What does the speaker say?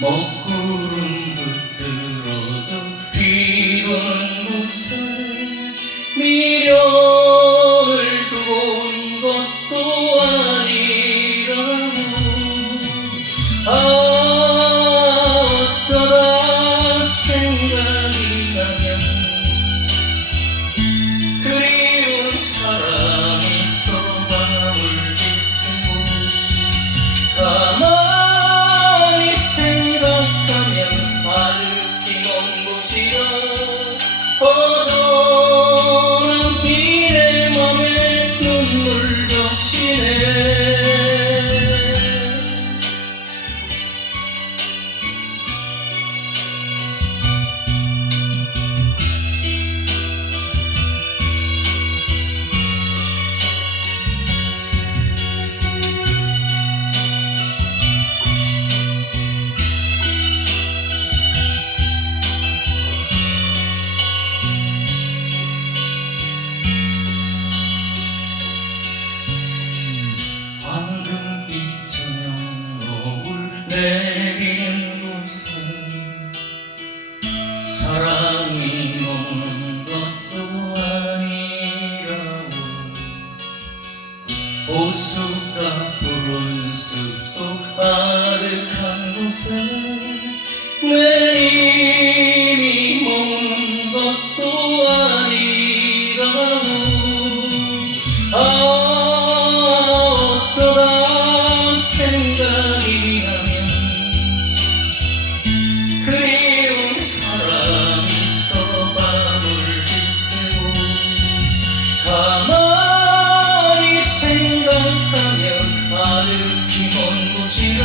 먹구름 붙들어져 비오는 곳에 미련을 두고 온 것도 아니라고. 어쩌다 생각이 나면 그리운 사람이 있어 마음을 지새고 가만히 생각하면 아득히 먼 곳이라 허전한 비내 맘에 눈물 적시네. 황금빛 저녁 노을 내리는 곳에 사랑이 머무는 것도 아니라고. 호수가 푸른 숲속 아득한 곳에 내님이 머무는 것도 아니라고. 어쩌다 생각이 나면 그리운 사람이 있어 밤을 지새고 가만히 생각하면 아득히 먼 곳이라